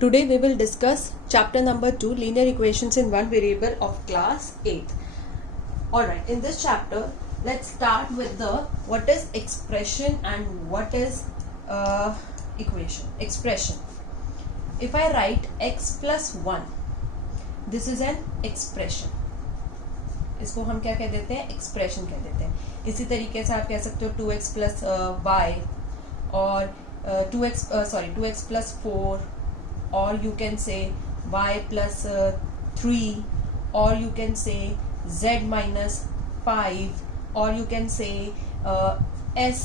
Today we will discuss chapter number 2, linear equations in one variable of class 8th. Alright, in this chapter let's start with the what is expression and what is equation. Expression. If I write x plus 1, this is an expression. इसको हम क्या कह देते हैं? Expression कह देते हैं. इसी तरीके से आप कह सकते हो 2x प्लस वाई और 2x plus 4, or you can say y plus 3, or you can say z minus 5, or you can say s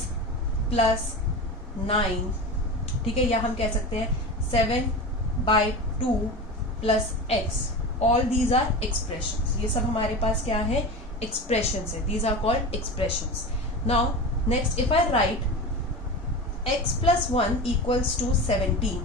plus 9. ठीक है, या हम कह सकते हैं 7/2 plus x. All these are expressions. ये सब हमारे पास क्या है? Expressions है. These are called expressions. Now next, if I write x plus 1 equals to 17,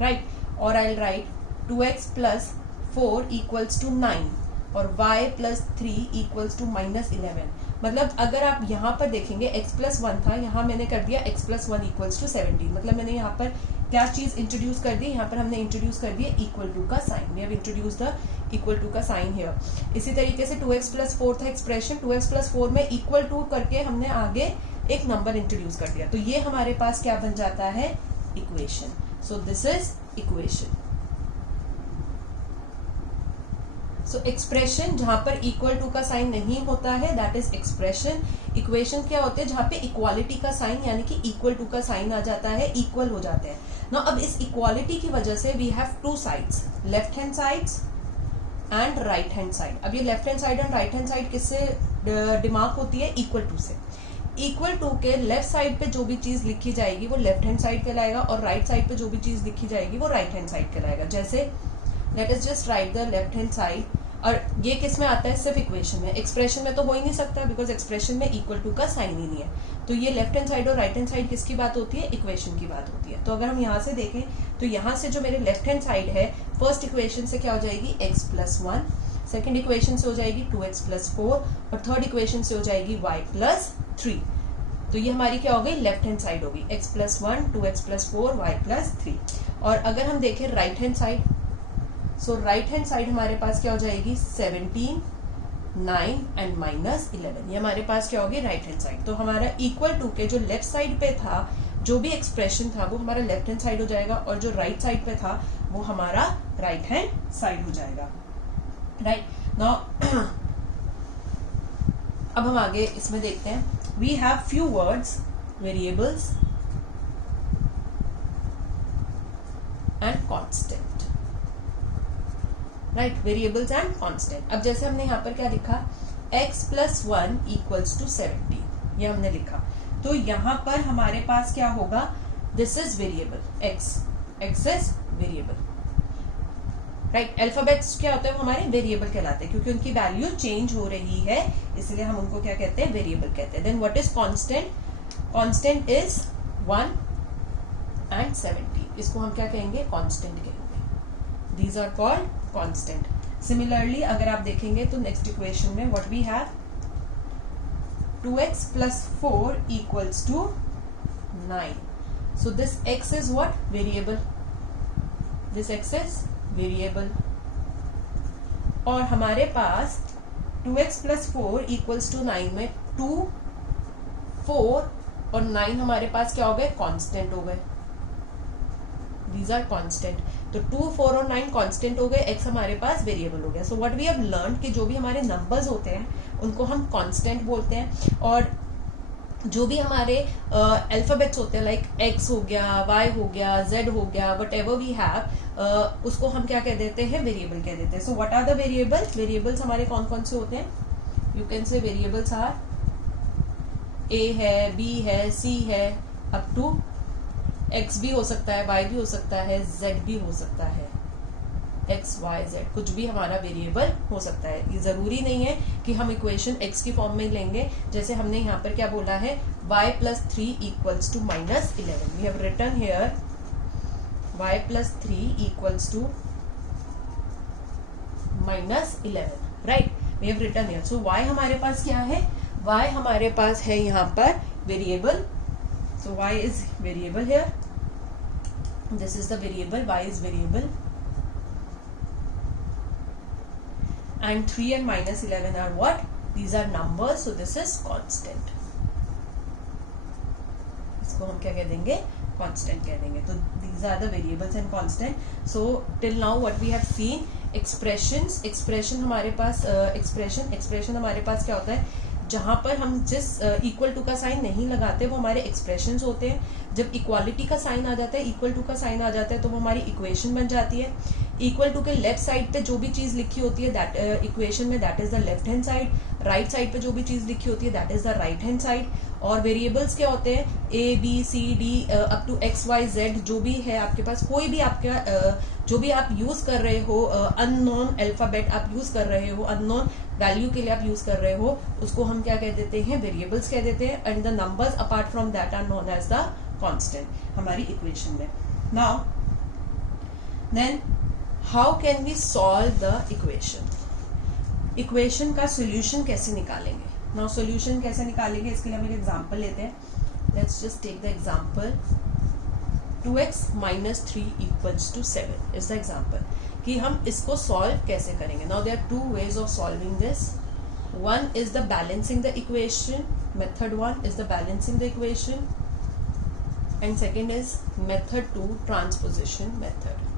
right, or I'll write 2x plus 4 equals to 9 और y plus 3 equals to minus 11. मतलब अगर आप यहाँ पर देखेंगे x plus 1 था, यहाँ मैंने कर दिया x plus 1 equals to 17. मतलब मैंने यहाँ पर क्या चीज इंट्रोड्यूस कर दी? यहाँ पर हमने इंट्रोड्यूस कर दिया इक्वल टू का sign. We have introduce the equal to का साइन हियर. इसी तरीके से 2x plus 4 था एक्सप्रेशन, 2x plus 4 में इक्वल टू करके हमने आगे एक नंबर इंट्रोड्यूस कर दिया. तो ये हमारे पास क्या बन जाता है? Equation. So this is equation. So expression जहां पर इक्वल टू का साइन नहीं होता है, दैट इज एक्सप्रेशन. इक्वेशन क्या होते हैं? जहां पे इक्वालिटी का साइन यानी कि इक्वल टू का साइन आ जाता है, इक्वल हो जाते हैं ना. अब इस इक्वालिटी की वजह से we have two sides, left hand sides and right hand side. अब ये left hand side and right hand side किससे डिमार्क होती है? इक्वल टू से. इक्वल टू के लेफ्ट साइड पे जो भी चीज लिखी जाएगी वो लेफ्ट हैंड साइड कहलाएगा, और राइट साइड पे जो भी चीज लिखी जाएगी वो राइट हैंड साइड कहलाएगा. जैसे late us just right the left hand side. और ये किस में आता है? सिर्फ इक्वेशन में. एक्सप्रेशन में तो हो ही नहीं सकता, बिकॉज एक्सप्रेशन में इक्वल टू का साइन ही नहीं है. तो ये लेफ्ट हैंड साइड और राइट हैंड साइड किसकी बात होती है? इक्वेशन की बात होती है. तो अगर हम यहाँ से देखें तो यहाँ से जो मेरे लेफ्ट हैंड साइड है, फर्स्ट इक्वेशन से क्या हो जाएगी? x plus 1. सेकेंड इक्वेशन से हो जाएगी 2x प्लस 4, और थर्ड इक्वेशन से हो जाएगी y प्लस 3. तो ये हमारी क्या हो गई? लेफ्ट हैंड साइड होगी. x plus 1, 2x plus 4, y plus 3. और अगर हम देखें राइट हैंड साइड, सो राइट हैंड साइड हमारे पास क्या हो जाएगी? 17, 9 एंड माइनस 11. ये हमारे पास क्या होगी? Right hand side. तो हमारा इक्वल टू के जो लेफ्ट साइड पे था, जो भी एक्सप्रेशन था वो हमारा लेफ्ट हैंड साइड हो जाएगा, और जो राइट साइड पे था वो हमारा राइट हैंड साइड हो जाएगा. राइट नाउ अब हम आगे इसमें देखते हैं. We have few words, variables and constant. Right, variables and constant. अब जैसे हमने यहाँ पर क्या लिखा? x प्लस 1 इक्वल्स टू 17, ये हमने लिखा. तो यहाँ पर हमारे पास क्या होगा? This is variable x. x is variable. Right, alphabets क्या होते हैं? वो हमारे वेरिएबल कहलाते हैं, क्योंकि उनकी वैल्यू चेंज हो रही है, इसलिए हम उनको क्या कहते हैं? वेरिएबल कहते हैं. Then what is constant? Constant is 1 and 17. इसको हम क्या कहेंगे? कांस्टेंट कहेंगे. These are called constant. Similarly, अगर आप देखेंगे तो नेक्स्ट इक्वेशन में what we have? 2x plus 4 equals to 9. So this x is what? Variable. This x is variable. और हमारे पास 2x plus 4 equals to 9 में 2, 4 और 9 हमारे पास क्या हो गए? कांस्टेंट हो गए. These are constant. तो 2, 4 और 9 कांस्टेंट हो गए, x हमारे पास वेरिएबल हो गया. So what we have learn कि जो भी हमारे नंबर्स होते हैं उनको हम कांस्टेंट बोलते हैं, और जो भी हमारे अल्फाबेट्स होते हैं लाइक x हो गया, y हो गया, z हो गया, वट एवर वी हैव, उसको हम क्या कह देते हैं? वेरिएबल कह देते हैं. So what are the variable? Variables हमारे कौन कौन से होते हैं? You can say variables are a है, b है, c है, अप टू x भी हो सकता है, y भी हो सकता है, z भी हो सकता है. x, y, z कुछ भी हमारा वेरिएबल हो सकता है. ये जरूरी नहीं है कि हम इक्वेशन x की फॉर्म में लेंगे. जैसे हमने यहाँ पर क्या बोला है? y plus 3 equals to minus 11. We have written here y plus 3 equals to minus 11. Right, we have written here. So y हमारे पास क्या है? y हमारे पास है यहाँ पर variable. So y is variable here. this is the variable, y is variable, and 3 and minus 11 are what? These are numbers, so this is constant. इसको हम क्या कह देंगे? Constant कह देंगे. तो these are the variables and constant. So till now what we have seen, expression हमारे पास expression हमारे पास क्या होता है? जहाँ पर हम जिस इक्वल टू का साइन नहीं लगाते वो हमारे एक्सप्रेशंस होते हैं. जब इक्वालिटी का साइन आ जाता है, इक्वल टू का साइन आ जाता है, तो वो हमारी इक्वेशन बन जाती है. इक्वल टू के लेफ्ट साइड पे जो भी चीज लिखी होती है दैट इक्वेशन में, that is the left hand side. Right side पे जो भी चीज लिखी होती है that is the right hand side. और वेरिएबल्स क्या होते हैं? A B C D up to X Y Z, जो भी है आपके पास, कोई भी आपका जो भी आप यूज कर रहे हो, अननोन अल्फाबेट आप यूज कर रहे हो, अननोन वैल्यू के लिए आप यूज कर रहे हो, उसको हम क्या कह देते हैं? वेरिएबल्स कह देते हैं. And the numbers apart from that are known as the constant हमारी इक्वेशन में. Now then how can we solve the equation? Equation का सोल्यूशन कैसे निकालेंगे? नाउ सोल्यूशन कैसे निकालेंगे, इसके लिए हम एक एग्जांपल लेते हैं. Let's just take the example 2x minus 3 equals to 7 is the example. कि हम इसको सॉल्व कैसे करेंगे? Now there are two ways of solving this. One is the balancing the equation. Method 1 is the balancing the equation, and second is method 2, transposition method.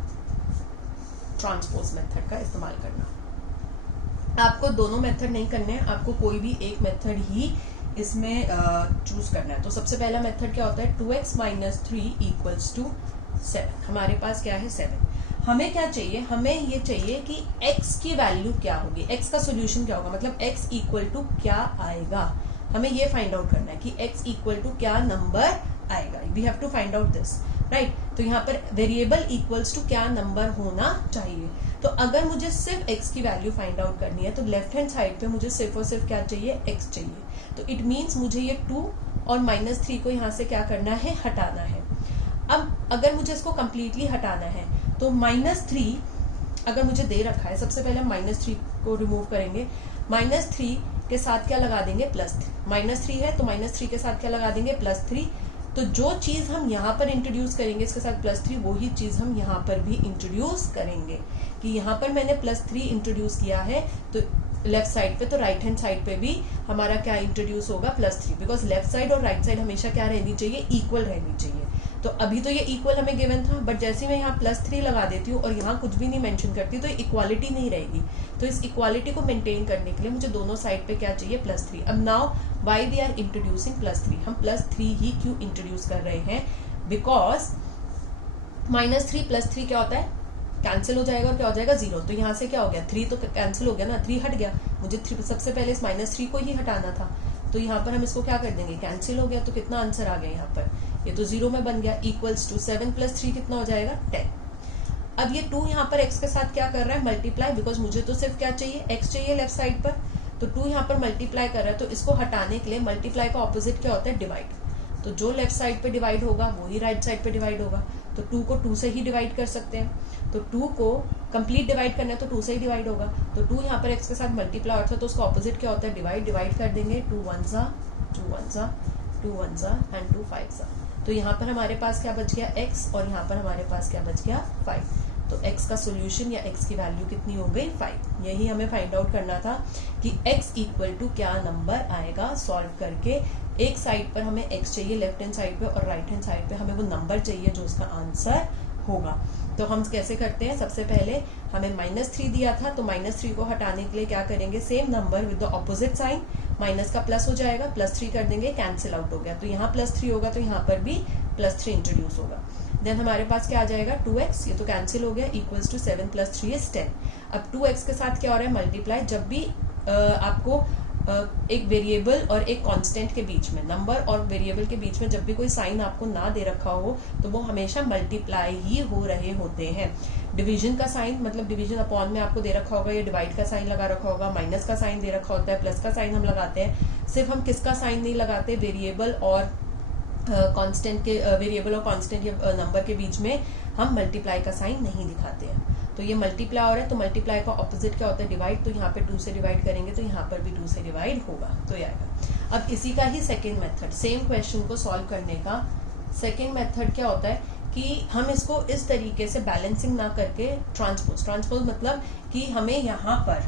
Transpose method का इस्तेमाल करना. आपको दोनों मेथड नहीं करने हैं, आपको कोई भी एक मेथड ही इसमें चूज करना है. तो सबसे पहला मेथड क्या होता है? 2x minus 3 equals to 7. हमारे पास क्या है? 7. हमें क्या चाहिए? हमें ये चाहिए कि x की वैल्यू क्या होगी, x का सोल्यूशन क्या होगा, मतलब x इक्वल टू क्या आएगा. हमें ये फाइंड आउट करना है कि x इक्वल टू क्या नंबर आएगा. We have to find out this, right. तो यहाँ पर वेरिएबल इक्वल्स टू क्या नंबर होना चाहिए. तो अगर मुझे सिर्फ x की वैल्यू फाइंड आउट करनी है तो लेफ्ट हैंड साइड पे मुझे सिर्फ और सिर्फ क्या चाहिए? x चाहिए. तो इट मीन्स मुझे ये 2 और -3 को यहाँ से क्या करना है? हटाना है. अब अगर मुझे इसको कंप्लीटली हटाना है तो -3 अगर मुझे दे रखा है, सबसे पहले हम -3 को रिमूव करेंगे. -3 के साथ क्या लगा देंगे? +3. -3 है तो -3 के साथ क्या लगा देंगे? +3. तो जो चीज हम यहाँ पर इंट्रोड्यूस करेंगे इसके साथ +3, वही चीज हम यहाँ पर भी इंट्रोड्यूस करेंगे. कि यहाँ पर मैंने +3 इंट्रोड्यूस किया है तो लेफ्ट साइड पे, तो राइट हैंड साइड पे भी हमारा क्या इंट्रोड्यूस होगा? +3. बिकॉज लेफ्ट साइड और राइट साइड हमेशा क्या रहनी चाहिए? इक्वल रहनी चाहिए. तो अभी तो ये इक्वल हमें गिवन था, बट जैसे मैं यहाँ +3 लगा देती हूँ और यहाँ कुछ भी नहीं मेंशन करती तो इक्वालिटी नहीं रहेगी. तो इस इक्वालिटी को मेंटेन करने के लिए मुझे दोनों साइड पे क्या चाहिए? +3. अब now why we are introducing +3? हम +3 ही क्यों इंट्रोड्यूस कर रहे हैं? बिकॉज -3 +3 क्या होता है? कैंसिल हो जाएगा और क्या हो जाएगा? 0. तो यहाँ से क्या हो गया? 3 तो कैंसिल हो गया ना, 3 हट गया. मुझे सबसे पहले इस -3 को ही हटाना था. तो यहाँ पर हम इसको क्या कर देंगे? कैंसिल हो गया. तो कितना आंसर आ गया यहाँ पर? ये तो 0 में बन गया. इक्वल्स टू 7 + 3 कितना हो जाएगा? 10. अब ये 2 यहाँ पर x के साथ क्या कर रहा है? मल्टीप्लाई. बिकॉज मुझे तो सिर्फ क्या चाहिए? x चाहिए लेफ्ट साइड पर. तो 2 यहाँ पर मल्टीप्लाई कर रहा है. तो इसको हटाने के लिए मल्टीप्लाई का ऑपोजिट क्या होता है? डिवाइड. तो जो लेफ्ट साइड पे डिवाइड होगा वही राइट साइड पे डिवाइड होगा. तो 2 को 2 से ही डिवाइड कर सकते हैं. तो 2 को कंप्लीट डिवाइड करना है तो 2 से ही डिवाइड होगा. तो 2 यहाँ पर x के साथ मल्टीप्लाई होता है तो उसका ऑपोजिट क्या होता है? डिवाइड कर देंगे. 2 1 जा 2 1 जा 2 1 जा एंड 2 5 जा. तो यहाँ पर हमारे पास क्या बच गया? x. और यहाँ पर हमारे पास क्या बच गया? 5. तो x का सोल्यूशन या x की वैल्यू कितनी हो गई? 5. यही हमें फाइंड आउट करना था कि x इक्वल टू क्या नंबर आएगा सॉल्व करके. एक साइड पर हमें x चाहिए लेफ्ट हैंड साइड पे, और राइट हैंड साइड पे हमें वो नंबर चाहिए जो उसका आंसर होगा. तो हम कैसे करते हैं? सबसे पहले हमें -3 दिया था तो -3 को हटाने के लिए क्या करेंगे? Same number with the opposite sign, minus का प्लस हो जाएगा, +3 कर देंगे, कैंसिल आउट हो गया. तो यहाँ +3 होगा तो यहाँ पर भी +3 इंट्रोड्यूस होगा. देन हमारे पास क्या आ जाएगा? 2x. ये तो कैंसिल हो गया. Equals to 7 + 3 is 10. अब 2x के साथ क्या हो रहा है? मल्टीप्लाई. जब भी आपको एक वेरिएबल और एक कांस्टेंट के बीच में, नंबर और वेरिएबल के बीच में जब भी कोई साइन आपको ना दे रखा हो तो वो हमेशा मल्टीप्लाई ही हो रहे होते हैं. डिवीजन का साइन, मतलब डिवीजन अपॉन में आपको दे रखा होगा, या डिवाइड का साइन लगा रखा होगा, माइनस का साइन दे रखा होता है, प्लस का साइन हम लगाते हैं. सिर्फ हम किसका साइन नहीं लगाते? वेरिएबल और कांस्टेंट के, वेरिएबल और कांस्टेंट या नंबर के बीच में हम मल्टीप्लाई का साइन नहीं दिखाते हैं. तो ये मल्टीप्लाई हो रहा है तो मल्टीप्लाई का ऑपोजिट क्या होता है? डिवाइड. तो यहाँ पे 2 से डिवाइड करेंगे तो यहाँ पर भी 2 से डिवाइड होगा. तो ये आएगा. अब इसी का ही सेकेंड मेथड, सेम क्वेश्चन को सॉल्व करने का सेकेंड मेथड क्या होता है कि हम इसको इस तरीके से बैलेंसिंग ना करके ट्रांसपोज मतलब कि हमें यहाँ पर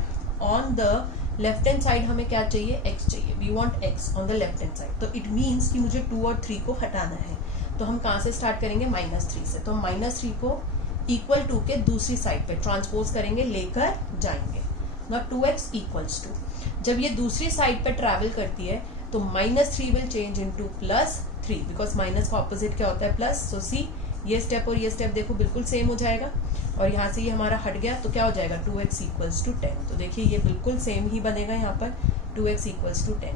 on the left hand side हमें क्या चाहिए, x चाहिए, we want x on the left hand side. तो इट मीन्स कि मुझे 2 और 3 को हटाना है। तो हम कहाँ से स्टार्ट करेंगे, -3 से। तो -3 को इक्वल टू के दूसरी साइड पे ट्रांसपोज करेंगे, लेकर जाएंगे। नाउ 2x इक्वल्स टू, जब ये दूसरी साइड पे ट्रैवल करती है तो -3 will change into +3 because minus का ऑपोजिट क्या होता है, प्लस। सो सी ये स्टेप और ये स्टेप देखो बिल्कुल सेम हो जाएगा, और यहाँ से ये हमारा हट गया तो क्या हो जाएगा, 2x इक्वल्स टू 10। तो देखिए ये बिल्कुल सेम ही बनेगा यहाँ पर, 2x equals to 10।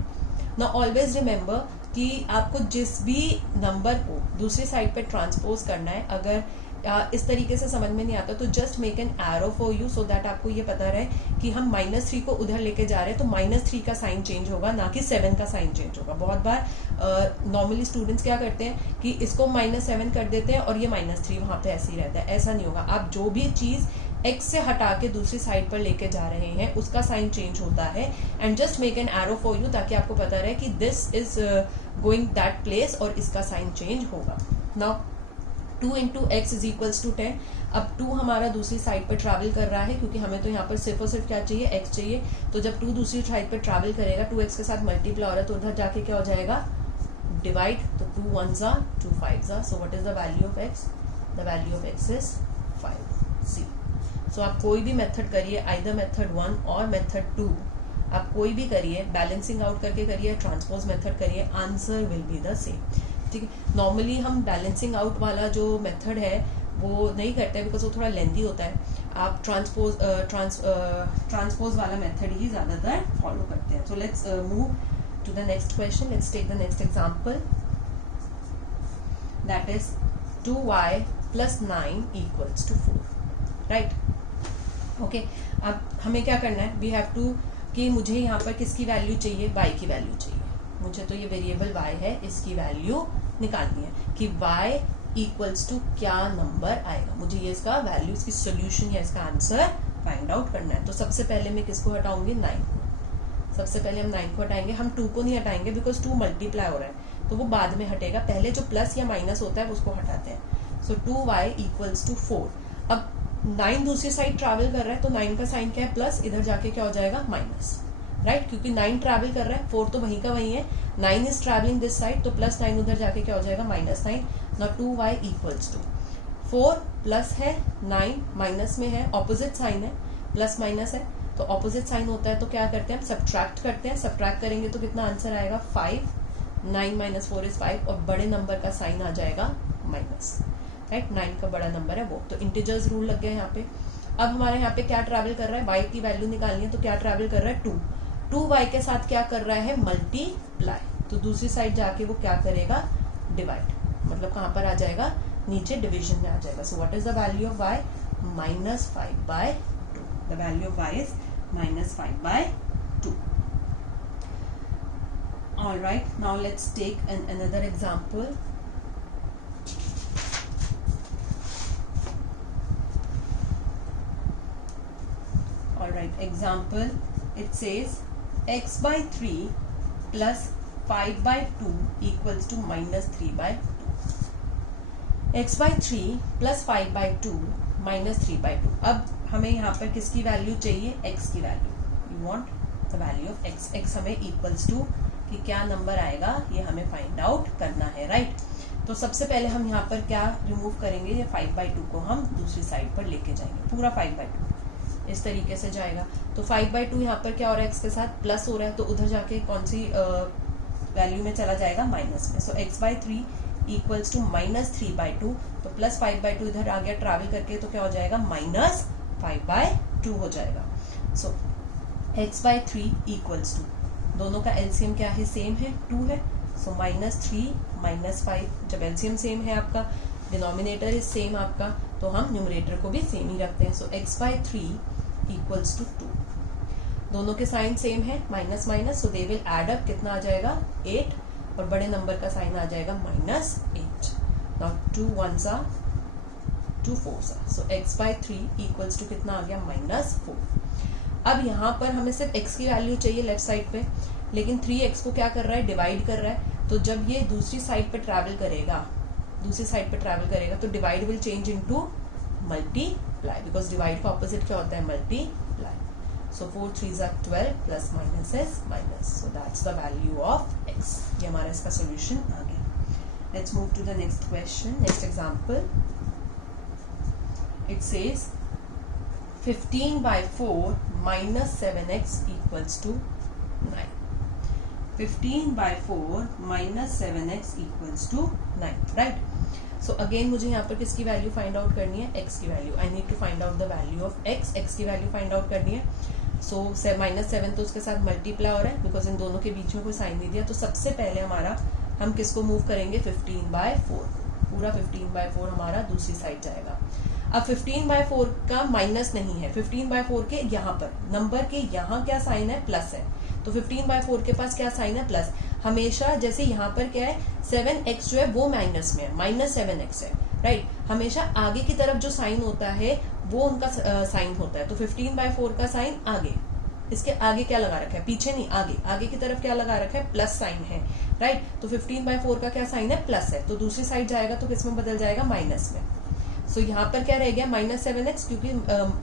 Now always remember कि आपको जिस भी नंबर को दूसरी साइड पे ट्रांसपोज करना है, अगर इस तरीके से समझ में नहीं आता तो just make an arrow for you so that आपको ये पता रहे कि हम -3 को उधर लेके जा रहे हैं तो -3 का साइन चेंज होगा, ना कि 7 का साइन चेंज होगा। बहुत बार नॉर्मली स्टूडेंट्स क्या करते हैं कि इसको -7 कर देते हैं और ये -3 वहाँ पे ऐसे ही रहता है। ऐसा नहीं होगा। आप जो भी चीज़ x से हटा के दूसरी साइड पर लेके जा रहे हैं उसका साइन चेंज होता है। And just make an arrow for you ताकि आपको पता रहे कि this is going that place और इसका साइन चेंज होगा। Now 2 into x is equals to 10। अब 2 हमारा दूसरी साइड पर ट्रैवल कर रहा है क्योंकि हमें तो यहाँ पर सिर्फ और सिर्फ क्या चाहिए, x चाहिए। तो जब 2 दूसरी साइड पर ट्रैवल करेगा, 2x के साथ मल्टीप्लाई हो रहा है तो उधर जाके क्या हो जाएगा, डिवाइड। तो 2 1s are 2 5s are, so what is the value of x, the value of x is 5। सी सो आप कोई भी मेथड करिए, आइदर मेथड 1 और मेथड 2, आप कोई भी करिए, बैलेंसिंग आउट करके करिए, ट्रांसपोज मेथड करिए, answer will be the same. ठीक है। नॉर्मली हम बैलेंसिंग आउट वाला जो मेथड है वो नहीं करते हैं बिकॉज वो थोड़ा लेंदी होता है। आप ट्रांसपोज वाला मेथड ही ज़्यादातर फॉलो करते हैं। So let's move to the next question. Let's take the next example, that is 2y + 9 = 4, right. Okay, अब हमें क्या करना है, वी हैव टू कि मुझे यहाँ पर किसकी वैल्यू चाहिए, y की वैल्यू चाहिए। मुझे तो ये वेरिएबल y है, इसकी वैल्यू निकालनी है कि y इक्वल्स टू क्या नंबर आएगा। मुझे ये इसका वैल्यू, इसकी सोल्यूशन या इसका आंसर फाइंड आउट करना है। तो सबसे पहले मैं किसको हटाऊंगी, 9 को। सबसे पहले हम 9 को हटाएंगे, हम 2 को नहीं हटाएंगे बिकॉज 2 मल्टीप्लाई हो रहा है तो वो बाद में हटेगा। पहले जो प्लस या माइनस होता है उसको हटाते हैं। सो 2y इक्वल्स टू 4। अब 9 दूसरी साइड ट्रैवल कर रहा है तो 9 का साइन क्या है, प्लस, इधर जाके क्या हो जाएगा, माइनस, राइट क्योंकि 9 ट्रैवल कर रहा है, 4 तो वहीं का वहीं है। 9 इज ट्रैवलिंग दिस साइड तो +9 उधर जाके क्या हो जाएगा, -9। Now 2y equals to 4 plus है 9 माइनस में है, ऑपोजिट साइन है, प्लस माइनस है तो ऑपोजिट साइन होता है तो क्या करते हैं हम, सब्ट्रैक्ट करते हैं। सब्ट्रैक्ट करेंगे तो कितना आंसर आएगा, 5। 9 - 4 इज 5 और बड़े नंबर का साइन आ जाएगा माइनस, राइट। 9 का बड़ा नंबर है वो, तो इंटीजर्स रूल लग गया यहाँ पे। अब हमारे यहाँ पे क्या ट्रैवल कर रहा है, y की वैल्यू निकालनी है तो क्या ट्रैवल कर रहा है, 2। 2y के साथ क्या कर रहा है, मल्टीप्लाई, तो दूसरी साइड जाके वो क्या करेगा, डिवाइड, मतलब कहाँ पर आ जाएगा, नीचे डिवीजन में आ जाएगा। So what is the value of y, -5/2। The value of y is -5/2। All right, now let's take another example. All right, example, it says x/3 + 5/2 = -3/2. x/3 + 5/2 -3/2। अब हमें यहाँ पर किसकी वैल्यू चाहिए, x की value. You want the value of x। x हमें equals to कि क्या नंबर आएगा ये हमें फाइंड आउट करना है, राइट। तो सबसे पहले हम यहाँ पर क्या रिमूव करेंगे, ये 5/2 को हम दूसरी साइड पर लेके जाएंगे, पूरा 5/2 इस तरीके से जाएगा। तो 5/2 यहाँ पर क्या हो रहा है, x के साथ प्लस हो रहा है तो उधर जाके कौन सी वैल्यू में चला जाएगा, माइनस में। सो x/3 इक्वल्स टू -3/2, तो +5/2 इधर आ गया ट्रैवल करके तो क्या हो जाएगा, -5/2 हो जाएगा। सो x/3 इक्वल्स टू, दोनों का एलसीएम क्या है, सेम है, 2 है। सो -3 - 5, जब एलसीएम सेम है आपका, डिनोमिनेटर इज सेम आपका, तो हम न्यूमरेटर को भी सेम ही रखते हैं। So x/3 equals to 2। दोनों के साइन सेम है, minus minus, so they will add up, कितना आ जाएगा, 8, और बड़े नंबर का साइन आ जाएगा -8। Now 2 1s are 2 4s are, so x/3 equals to कितना आ गया, -4। अब यहाँ पर हमें सिर्फ x की वैल्यू चाहिए लेफ्ट साइड पे, लेकिन 3x को क्या कर रहा है, डिवाइड कर रहा है। तो जब ये दूसरी साइड पे ट्रैवल करेगा दूसरी साइड पे ट्रैवल करेगा तो divide will change into multiply, because divide का ऑपोजिट क्या होता है, multiply. So 4 3s are 12 plus minus is minus. So that's the value of x. ये हमारा इसका solution आ गया. Let's move to the next question. Next example. It says 15 by 4 minus 7x equals to 9. 15 by 4 minus 7x equals to 9. Right? So again मुझे यहाँ पर किसकी value find out करनी है, x की value. I need to find out the value of x की value find out करनी है. सो -7 तो उसके साथ मल्टीप्लाई हो रहा है बिकॉज इन दोनों के बीच में कोई साइन नहीं दिया. तो सबसे पहले हमारा हम किसको मूव करेंगे, 15/4. पूरा 15/4 हमारा दूसरी साइड जाएगा. अब 15/4 का माइनस नहीं है, 15/4 के यहाँ पर नंबर के यहाँ क्या साइन है, प्लस है. तो 15/4 के पास क्या साइन है, प्लस. हमेशा जैसे यहाँ पर क्या है, 7x जो है वो माइनस में है, -7x है. राइट. हमेशा आगे की तरफ जो साइन होता है वो उनका साइन होता है. तो 15/4 का साइन आगे, इसके आगे क्या लगा रखा है, पीछे नहीं, आगे की तरफ क्या लगा रखा है, प्लस साइन है. राइट. तो 15/4 का क्या साइन है, प्लस है. तो दूसरी साइड जाएगा तो किस में बदल जाएगा, माइनस में. सो यहाँ पर क्या रह गया, -7x, क्योंकि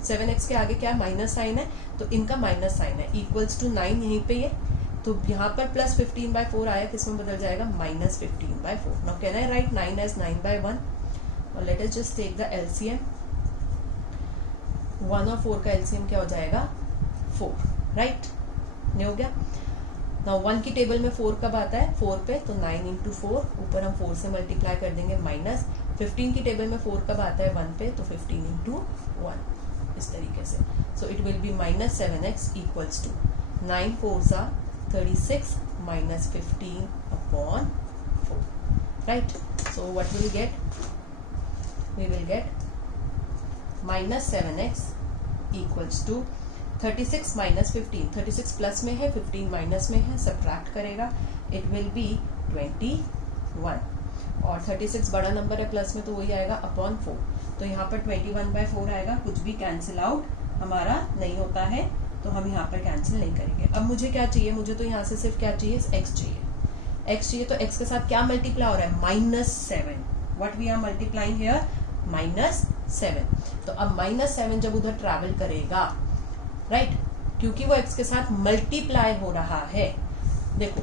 7x के आगे क्या माइनस साइन है तो इनका माइनस साइन है. इक्वल्स टू 9 यहीं पे ये. तो यहाँ पर प्लस 15/4 आया, किसमें बदल जाएगा, -15/4. Now can I write 9 as 9/1. और let us just take the LCM. 1 और 4 का LCM क्या हो जाएगा, 4. राइट. ये हो गया. नाउ 1 की टेबल में 4 कब आता है, 4 पे. तो 9 into 4, ऊपर हम 4 से मल्टीप्लाई कर देंगे, माइनस. 15 की टेबल में 4 कब आता है, 1 पे. तो 15 into 1 इस तरीके से. So it will be -7x equals to 9 4s are 36 minus 15/4. Right. So what will we get? We will get -7x equals to 36 minus 15. 36 plus में है, 15 माइनस में है, सब्ट्रैक्ट करेगा. It will be 21. और 36 बड़ा नंबर है, प्लस में, तो वही आएगा अपॉन 4. तो यहाँ पर 21/4 आएगा. कुछ भी कैंसिल आउट हमारा नहीं होता है, तो हम यहाँ पर कैंसिल नहीं करेंगे. अब मुझे क्या चाहिए, मुझे तो यहाँ से सिर्फ क्या चाहिए, x चाहिए. x चाहिए. तो x के साथ क्या मल्टीप्लाई हो रहा है, -7. What we are multiplying here, -7. तो अब -7 जब उधर ट्रैवल करेगा, राइट, क्योंकि वो x के साथ मल्टीप्लाई हो रहा है. देखो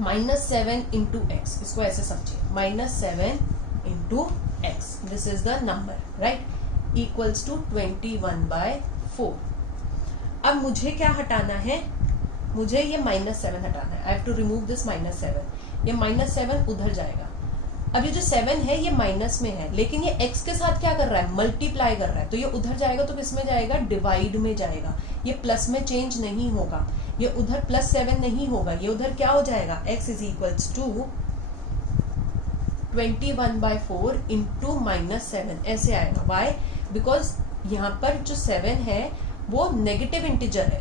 -7 into x, इसको ऐसे समझिए, -7 into x, this is the number, right, equals to 21/4. अब मुझे क्या हटाना है, मुझे ये -7 हटाना है. I have to remove this -7. ये -7 उधर जाएगा. अब ये जो 7 है ये माइनस में है, लेकिन ये x के साथ क्या कर रहा है, मल्टीप्लाई कर रहा है. तो ये उधर जाएगा तो किस में जाएगा, डिवाइड में जाएगा. ये प्लस में चेंज नहीं होगा, ये उधर +7 नहीं होगा, ये उधर क्या हो जाएगा, x is equals to 21/4 into -7 ऐसे आएगा. वाई, बिकॉज यहाँ पर जो 7 है वो नेगेटिव इंटीजर है,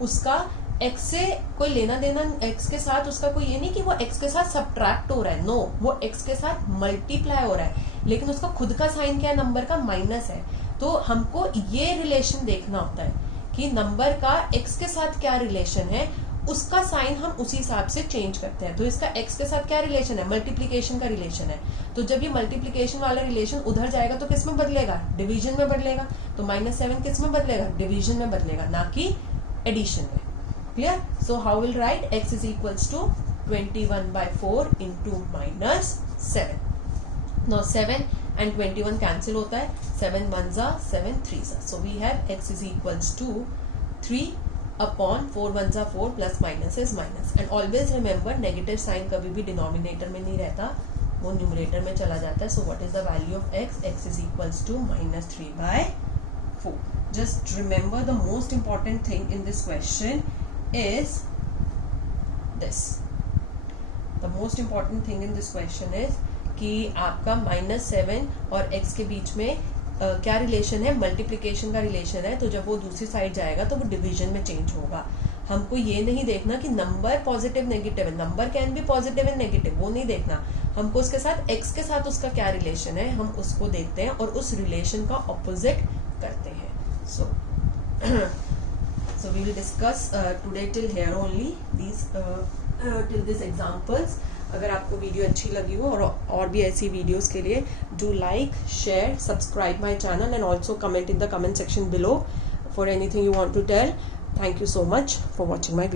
उसका x से कोई लेना देना, x के साथ उसका कोई ये नहीं कि वो x के साथ सब्ट्रैक्ट हो रहा है. नो, वो x के साथ मल्टीप्लाई हो रहा है, लेकिन उसका खुद का साइन क्या है, नंबर का माइनस है. तो हमको ये रिलेशन देखना होता है कि नंबर का x के साथ क्या रिलेशन है, उसका साइन हम उसी हिसाब से चेंज करते हैं. तो इसका x के साथ क्या रिलेशन है, मल्टीप्लीकेशन का रिलेशन है. तो जब ये मल्टीप्लीकेशन वाला रिलेशन उधर जाएगा तो किस में बदलेगा, डिवीजन में बदलेगा. तो -7 किस में बदलेगा, डिवीजन में बदलेगा, ना कि एडिशन में. Clear. So how will write, x is equals to 21/4 into -7. Now 7 and 21 cancel होता है, 7 1s are 7 3s are. So we have x is equals to 3 upon 4 1s are 4 plus minus is minus. And always remember negative sign कभी भी denominator में नहीं रहता, वो numerator में चला जाता है. So what is the value of x? X is equals to -3/4. Just remember the most important thing in this question is this. The most important thing in this question is कि आपका -7 और x के बीच में क्या relation है, multiplication का relation है. तो जब वो दूसरी साइड जाएगा तो वो डिवीजन में चेंज होगा. हमको ये नहीं देखना कि नंबर पॉजिटिव नेगेटिव है, number can be positive and negative, वो नहीं देखना. हमको उसके साथ x के साथ उसका क्या रिलेशन है, हम उसको देखते हैं और उस रिलेशन का ऑपोजिट करते हैं. So we will discuss today till here only. These till this examples. अगर आपको वीडियो अच्छी लगी हो और भी ऐसी वीडियोस के लिए do like, share, subscribe my channel and also comment in the comment section below for anything you want to tell. Thank you so much for watching my video.